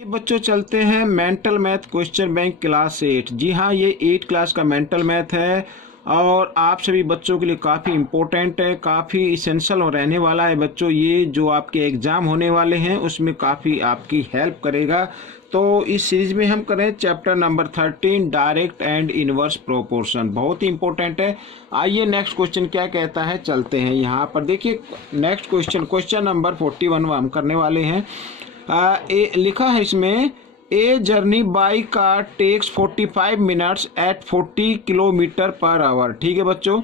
बच्चों चलते हैं mental math question bank class 8। जी हाँ, ये 8 क्लास का मेंटल मैथ है और आप सभी बच्चों के लिए काफ़ी इम्पोर्टेंट है, काफ़ी इसेंशियल रहने वाला है बच्चों। ये जो आपके एग्ज़ाम होने वाले हैं उसमें काफ़ी आपकी हेल्प करेगा। तो इस सीरीज में हम करें chapter number 13 direct and inverse proportion, बहुत ही इंपॉर्टेंट है। आइए नेक्स्ट क्वेश्चन क्या कहता है, चलते हैं यहाँ पर। देखिए नेक्स्ट क्वेश्चन नंबर 41 हम करने वाले हैं। लिखा है इसमें, a journey by car takes 45 minutes at 40 kilometre per hour. ठीक है बच्चों,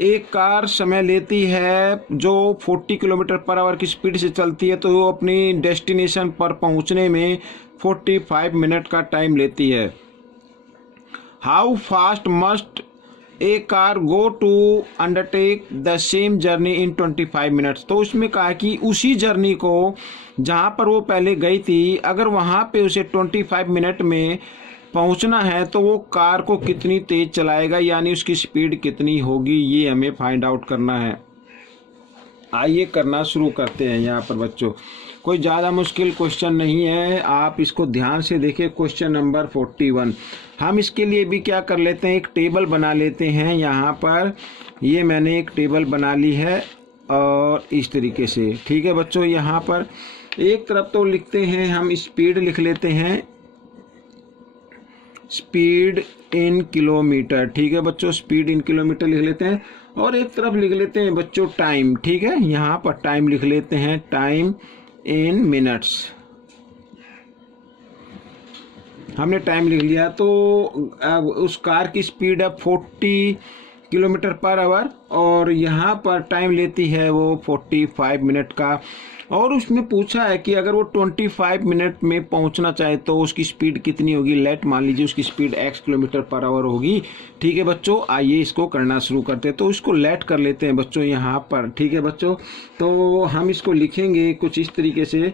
एक कार समय लेती है जो 40 किलोमीटर पर आवर की स्पीड से चलती है, तो वो अपनी डेस्टिनेशन पर पहुंचने में 45 मिनट का टाइम लेती है। How fast must a car go to undertake the same journey in 25 minutes. तो उसमें कहा कि उसी जर्नी को जहाँ पर वो पहले गई थी, अगर वहाँ पे उसे 25 मिनट में पहुँचना है तो वो कार को कितनी तेज़ चलाएगा, यानी उसकी स्पीड कितनी होगी, ये हमें फाइंड आउट करना है। आइए करना शुरू करते हैं। यहाँ पर बच्चों कोई ज़्यादा मुश्किल क्वेश्चन नहीं है, आप इसको ध्यान से देखिए। क्वेश्चन नंबर 41, हम इसके लिए भी क्या कर लेते हैं, एक टेबल बना लेते हैं। यहाँ पर ये मैंने एक टेबल बना ली है और इस तरीके से। ठीक है बच्चों, यहाँ पर एक तरफ तो लिखते हैं हम स्पीड लिख लेते हैं, स्पीड इन किलोमीटर। ठीक है बच्चों, स्पीड इन किलोमीटर लिख लेते हैं और एक तरफ लिख लेते हैं बच्चों टाइम। ठीक है, यहाँ पर टाइम लिख लेते हैं, टाइम इन मिनट्स। हमने टाइम लिख लिया। तो उस कार की स्पीड है 40 किलोमीटर पर आवर और यहाँ पर टाइम लेती है वो 45 मिनट का। और उसमें पूछा है कि अगर वो 25 मिनट में पहुंचना चाहे तो उसकी स्पीड कितनी होगी। लेट मान लीजिए उसकी speed x kilometre per our होगी। ठीक है बच्चों, आइए इसको करना शुरू करते हैं। तो इसको लेट कर लेते हैं बच्चों यहाँ पर। ठीक है बच्चों, तो हम इसको लिखेंगे कुछ इस तरीके से,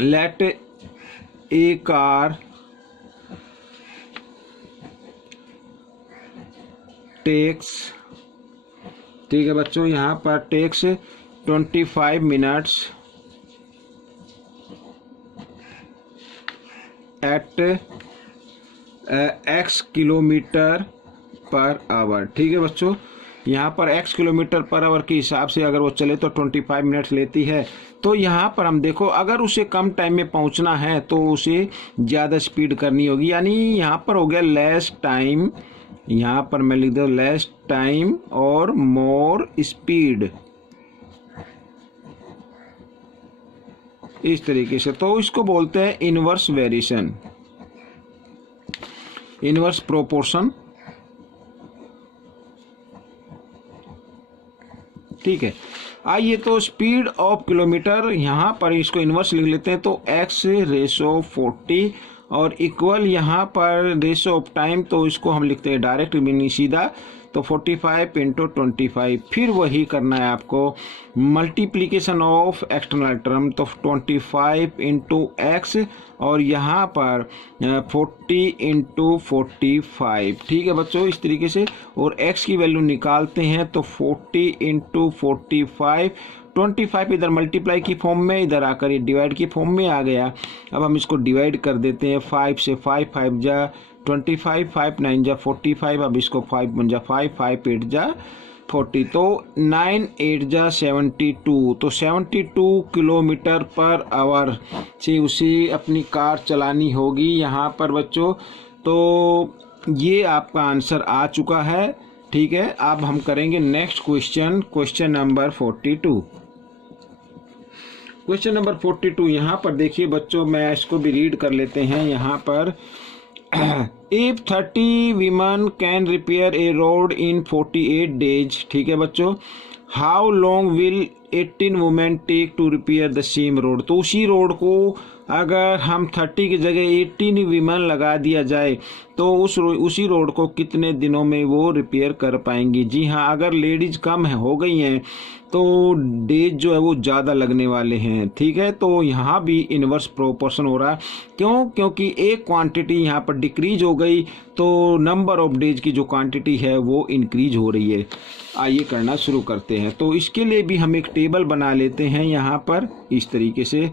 लेट ए कार टेक्स। ठीक है बच्चों, यहाँ पर takes 25 minutes at x kilometre per hour. ठीक है बच्चों, यहाँ पर x किलोमीटर पर आवर के हिसाब से अगर वो चले तो 25 मिनट्स लेती है। तो यहाँ पर हम देखो, अगर उसे कम टाइम में पहुँचना है तो उसे ज़्यादा स्पीड करनी होगी, यानी यहाँ पर हो गया लेस टाइम। यहाँ पर मैं लिख दूँ लेस टाइम और मोर स्पीड, इस तरीके से। तो इसको बोलते हैं इनवर्स वेरिएशन, इनवर्स प्रोपोर्शन। ठीक है, आइए तो स्पीड ऑफ किलोमीटर, यहाँ पर इसको इनवर्स लिख लेते हैं। तो x रेशो 40 और इक्वल यहाँ पर रेशो ऑफ टाइम, तो इसको हम लिखते हैं डायरेक्ट मीनिंग सीधा। तो 45 इंटू 25, फिर वही करना है आपको मल्टीप्लीकेशन ऑफ एक्सटर्नल टर्म। तो 25 इंटू एक्स और यहाँ पर 40 इंटू 45। ठीक है बच्चों, इस तरीके से। और x की वैल्यू निकालते हैं तो 40 इंटू 45, 25 इधर मल्टीप्लाई की फॉर्म में, इधर आकर ये डिवाइड की फॉर्म में आ गया। अब हम इसको डिवाइड कर देते हैं 5 से। 5 5 जा 25, 5 9 जा 45। अब इसको 5 1 जा 5, 5 8 जा 40, तो 9 8 जा 72। तो 72 किलोमीटर पर आवर से उसे अपनी कार चलानी होगी यहाँ पर बच्चों। तो ये आपका आंसर आ चुका है। ठीक है, अब हम करेंगे next question, question number 42। Question number 42 यहाँ पर देखिए बच्चों, मैं इसको भी रीड कर लेते हैं यहाँ पर। If 30 women can repair a road in 48 days, ठीक है बच्चों, how long will 18 women take to repair the same road। तो उसी रोड को अगर हम 30 की जगह 18 विमन लगा दिया जाए तो उसी रोड को कितने दिनों में वो रिपेयर कर पाएंगी। जी हाँ, अगर लेडीज कम हो गई हैं तो डेज जो है वो ज़्यादा लगने वाले हैं। ठीक है, तो यहाँ भी इनवर्स प्रोपोर्शन हो रहा है। क्यों? क्योंकि एक क्वांटिटी यहाँ पर डिक्रीज हो गई तो नंबर ऑफ डेज की जो क्वांटिटी है वो इंक्रीज हो रही है। आइए करना शुरू करते हैं। तो इसके लिए भी हम एक टेबल बना लेते हैं यहाँ पर इस तरीके से।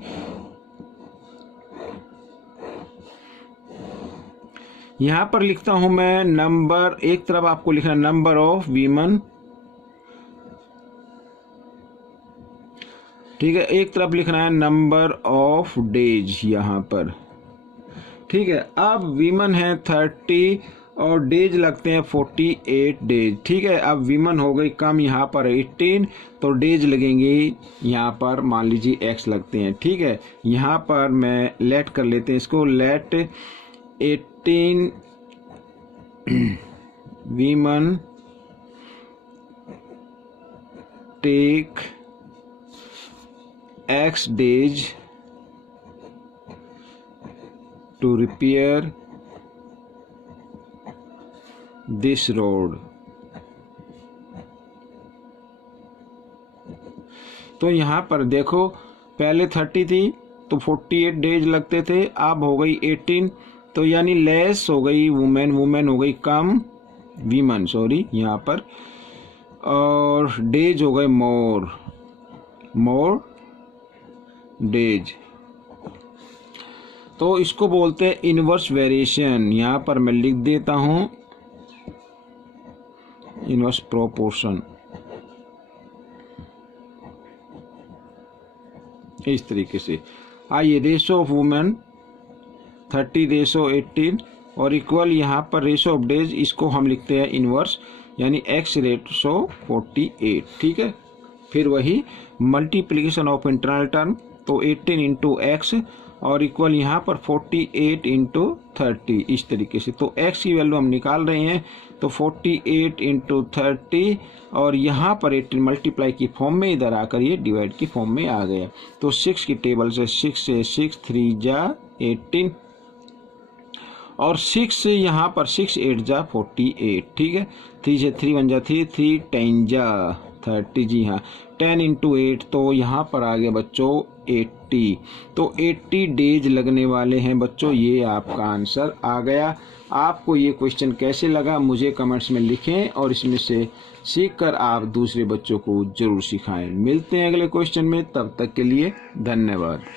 यहाँ पर लिखता हूँ मैं नंबर, एक तरफ आपको लिखना नंबर ऑफ वीमन, ठीक है, एक तरफ लिखना है नंबर ऑफ डेज यहाँ पर, ठीक है। अब वीमन है 30 और डेज लगते हैं 48 डेज, ठीक है। अब वीमन हो गई कम, यहाँ पर 18, तो डेज लगेंगे यहाँ पर मान लीजिए x लगते हैं, ठीक है। यहाँ पर मैं लेट कर लेते हैं इसको, let 18 women take x days to repair this road। तो यहाँ पर देखो पहले 30 थी तो 48 डेज लगते थे, अब हो गई 18, तो यानी लेस हो गई वुमेन, वुमेन हो गई कम, वीमन सॉरी यहाँ पर, और डेज हो गए मोर, मोर डेज। तो इसको बोलते हैं इनवर्स वेरिएशन, यहाँ पर मैं लिख देता हूँ इनवर्स प्रोपोर्शन, इस तरीके से। आइए रेशो ऑफ वुमेन 30 रेशो 18 और इक्वल यहाँ पर रेशो ऑफ डेज, इसको हम लिखते हैं इनवर्स, यानी x रेशो 48, ठीक है। फिर वही मल्टीप्लिकेशन ऑफ इंटरनल टर्म, तो 18 इंटू एक्स और इक्वल यहाँ पर 48 इंटू 30, इस तरीके से। तो x की वैल्यू हम निकाल रहे हैं, तो 48 इंटू 30 और यहाँ पर 18 मल्टीप्लाई की फॉर्म में, इधर आकर ये डिवाइड की फॉर्म में आ गया। तो 6 की टेबल से 6 से 6 3 जा 18 और 6 यहाँ पर 6 8 जा 48, ठीक है। 3 से 3 1 जा 3, 3 10 जा 30, जी हाँ 10 इंटू 8, तो यहाँ पर आ गया बच्चों 80। तो 80 डेज लगने वाले हैं बच्चों, ये आपका आंसर आ गया। आपको ये क्वेश्चन कैसे लगा मुझे कमेंट्स में लिखें और इसमें से सीखकर आप दूसरे बच्चों को जरूर सिखाएं। मिलते हैं अगले क्वेश्चन में, तब तक के लिए धन्यवाद।